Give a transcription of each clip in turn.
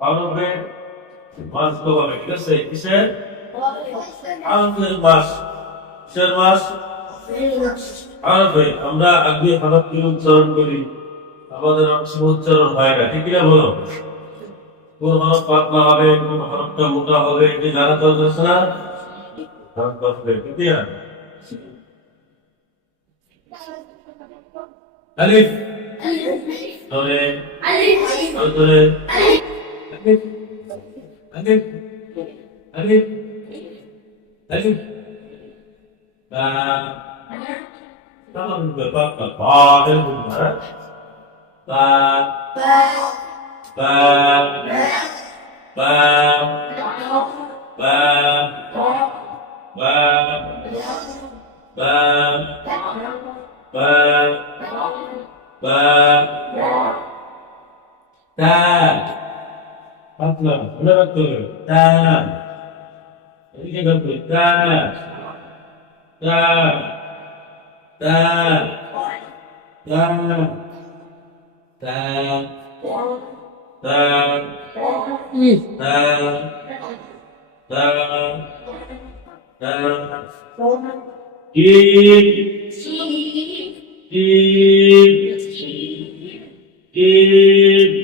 হবে মাস হবে ঠিক আছে কিসের আরবের মাস কিসের মাস আরবে আমরা আগে হরফ কি উচ্চারণ করি আমাদের সময় উচ্চারণ হয় না ঠিক না বলো কোন হরফ পাতলা হবে কোন হরফটা মোটা হবে এটি জানা পাতলা ঠিক না আলিফ ধরে ধরে ba ba ba ba 하나, 하나, 둘, 딱. 이렇게 갖고, 딱. 딱. 딱. 딱. 딱. 딱. 이. 딱. 딱. 딱. 이. 이. 이. 이.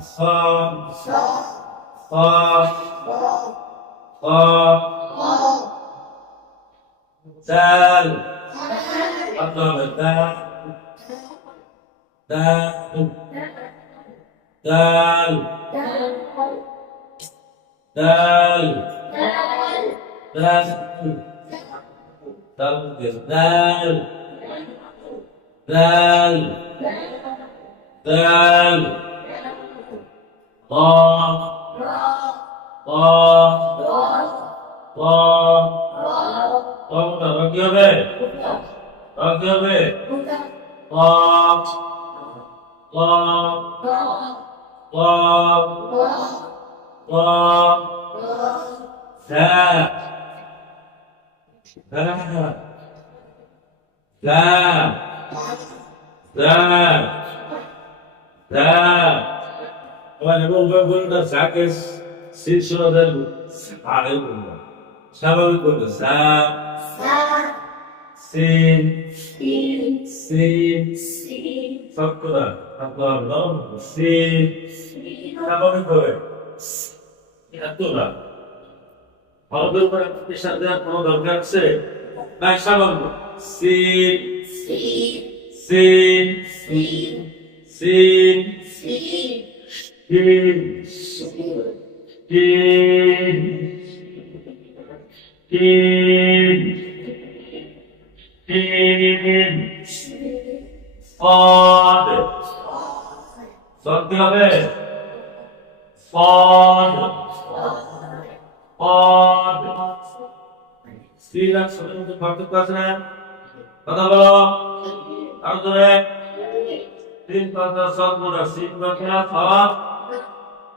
স স ক দাল কত হবে দাল দাল দাল দাল দাল দাল দাল দাল ব ব ব ব কি হবে কি হবে ব ব ব ব সা সা সা সা সা মানে বলবে বলটা সাকেস শীর্ষদের আরে বলবে। স্বাভাবিক বলবে, সা সিন সিন সবকটা আপনার নাম সিন স্বাভাবিক হবে। এতটা। ভারতের উপরে পেশা দেওয়ার কোনো শুনতে হবে পদ পদ স্ত্রীরা সবের মধ্যে পার্থক্য আছে না? কথা বলো। আরও ধরে তিন পাঁচটা সব গুণা তিন পাঁচটা সব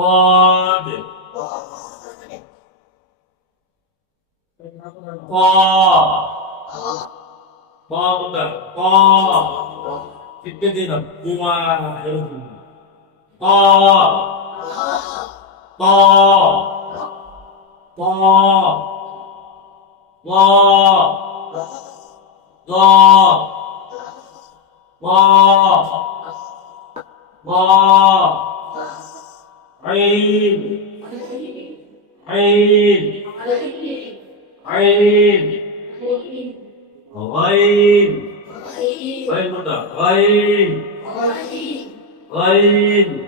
قد قا قا مطلق قا في الدين قوا قا قا قا قا قا قا قا عين عين عين غين غين متى غين غين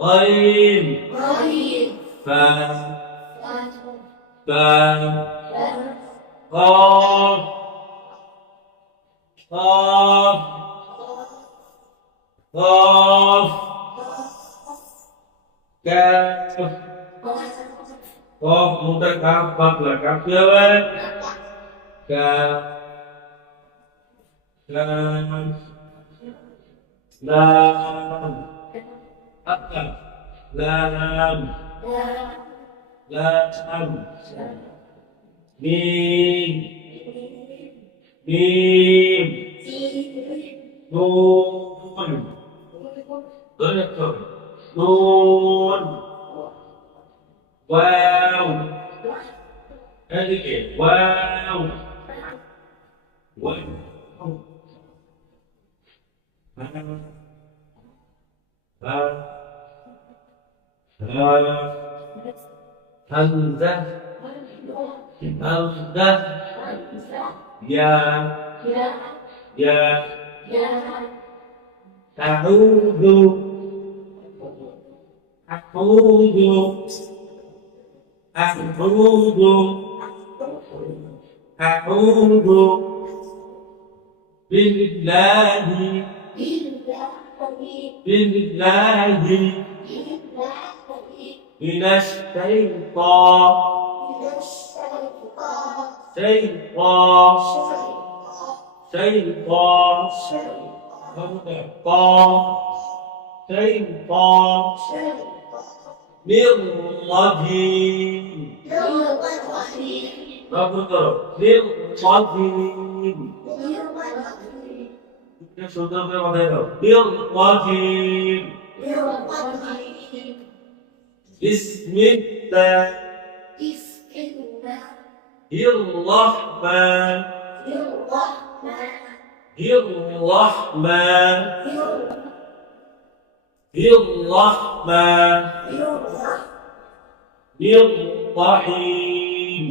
غين فا فا قاف قاف قاف ke komputer kapal belakang jalan ke dan dalam akan dalam nun nôn wow. Thế thì kể wow. Wow. Không ba ba thân ra thân ra ya ya ya ta hữu hữu ইয়া أعوذ أعوذ أعوذ أعوذ بالله بالله من الشيطان شيطان شيطان شيطان شيطان من رجيم رب من رجيم সুন্দর করে মাথায় দাও বিল ওয়াজিব বিসমিল্লাহ হির রহমান হির রহমান হির রহমান রহিম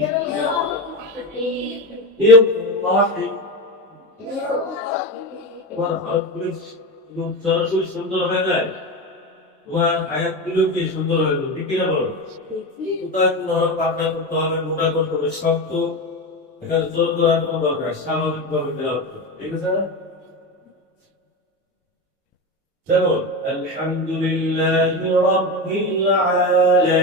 তোমার হাতগুলি সরাসরি সুন্দর হয়ে যায়। তোমার আয়াতগুলো কি সুন্দর হয়ে যাবে ঠিক না বলো? কোথায় নরম করতে হবে, মোটা করতে হবে, শক্ত? এখানে জোর করার কোনো দরকার স্বাভাবিক দেওয়া ঠিক আছে? تقول الحمد لله رب العالمين.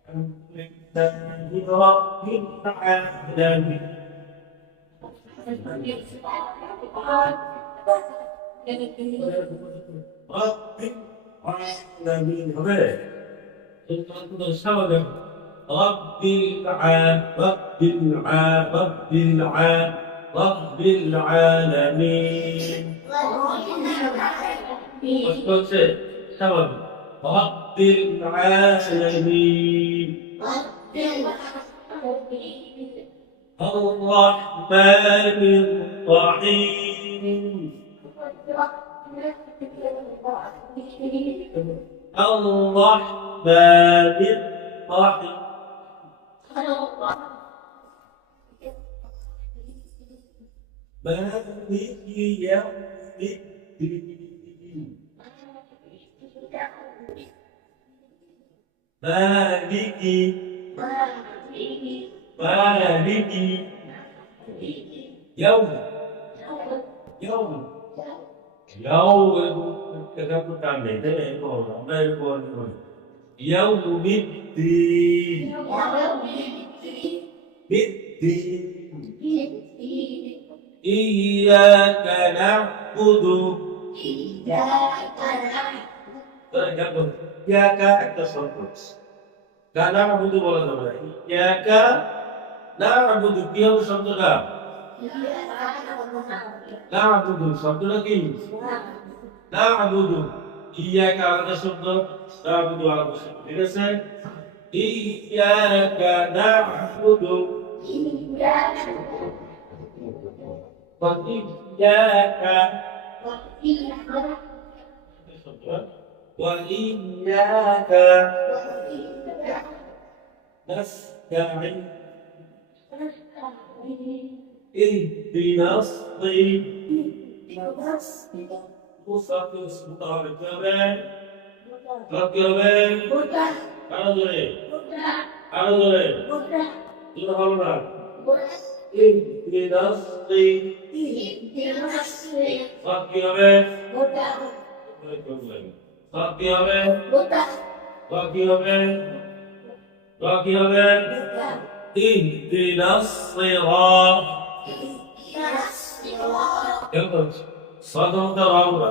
الحمد لله رب العالمين. رب العالمين. رب العام رب العام رب العام رب العالمين. سبب رب العالمين. الرحمن الرحيم. الرحمن الرحيم. bé biết duy giáo biết ba biết gì ba là biết gì dâu dâu dâu các các cô trang để thế này cô đây cô rồi dâu biết gì dâu بالدين إياك نعبد إياك التصرف لا نعبد ولا نعبد إياك نعبد কি হবে শব্দটা نعبد শব্দটা কি نعبد إياك আলাদা শব্দ نعبد আলাদা শব্দ ঠিক আছে إياك نعبد وإياك وإياك نستعين اهدنا الصراط مستقيم مستقيم كمان كمان আরও জোরে? আরও জোরে? জোরে হলো না। ইহদিনাস সিরাত কি হবে? সাত কি হবে? র কি হবে? র কি হবে? ইহদিনাস সিরাত সাধারণত রামরা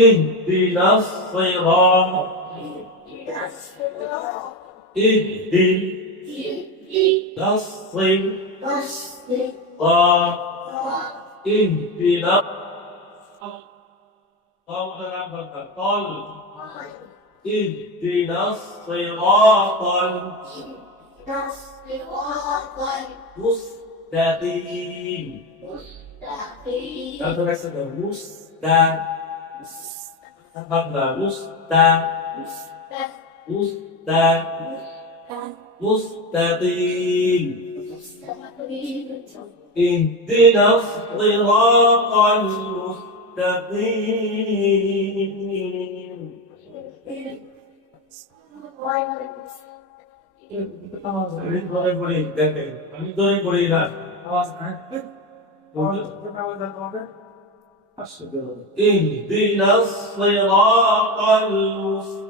ইহদিনাস সিরাত İddi Nasıl Ta İddina Tamam bakın. Kal İddina sıratan Mustakim Mustakim Nasıl mesela Mustakim Mustakim Mustakim Mustakim مستقيم اهدنا الصراط المستقيم اهدنا الصراط المستقيم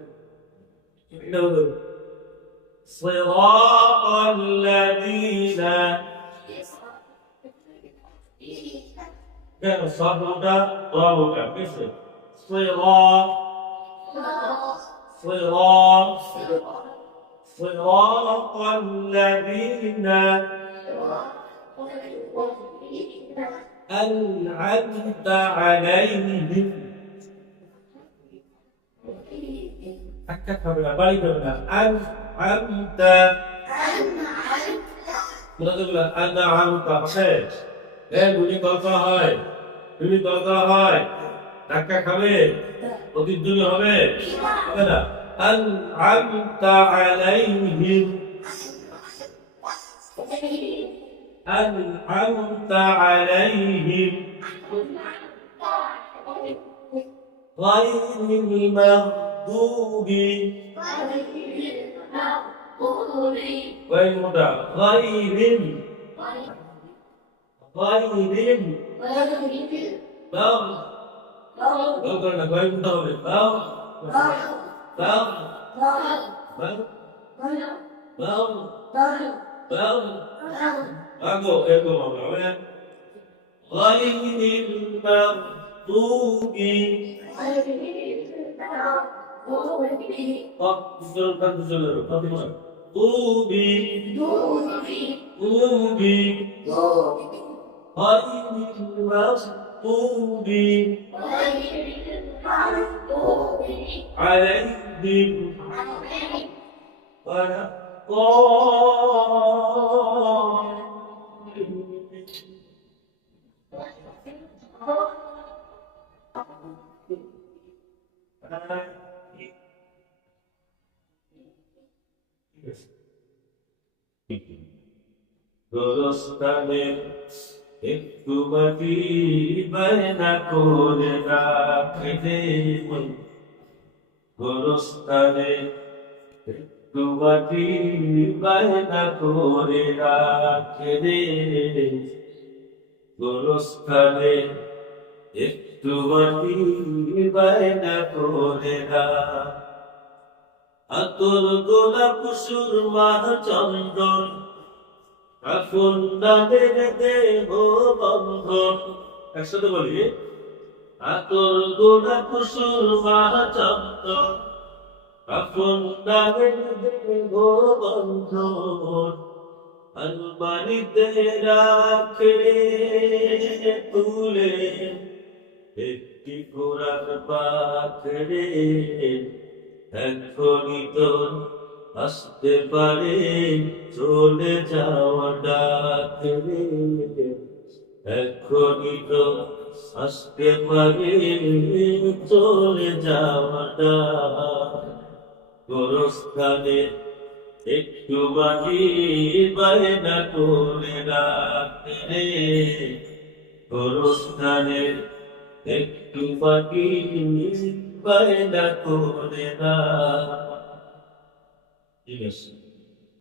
صراط الذين كان صبرنا ضربك مثل صراط. صراط. صراط الذين أنعمت عليهم. أكدت بلا بارك بلا أنعمت Berarti bilang anda amta pakai. Eh bunyi দরকার হয় তুমি দরকার হয় ধাক্কা খাবে প্রতিদ্বন্দ্বী হবে হবে না أنعمت عليهم أنعمت عليهم غير المغضوب مغضوب غير غير غير بغ بغ غير مطابق بغ بغ بغ بغ بغ أقو أقو مبلغ غير المغضوب غير المغضوب Bak istiyorum ben de söylüyorum. Hadi bak. Ubi. Ubi. Ubi. Hayırmaz Ubi. Aleyhim. Bana. Thank you. গোরস্তানে একটু মাটি বায়না করে রাখতে গোরস্তানে একটু মাটি বায়না করে রাখতে গোরস্তানে একটু মাটি বায়না করে রাখ আতর গোলাপ সুরমা চন্দন এখন নামের দেহ বন্ধন। একসাথে বলি আতর গোড়া কুসুর মাহাচন্দ্র এখন নামের দেহ বন্ধন। আলমারিতে রাখে তুলে একটি কোরআন পাখরে এখনই তো আসতে পারে, চলে যাওয়া ডাকরে এখনই তো আসতে পারে, চলে যাওয়া ডাক। গোরস্থানে একটু বাকি, বায়না করে রাখতে গোরস্থানে একটু বাকি বায়না করে না ঠিক আছে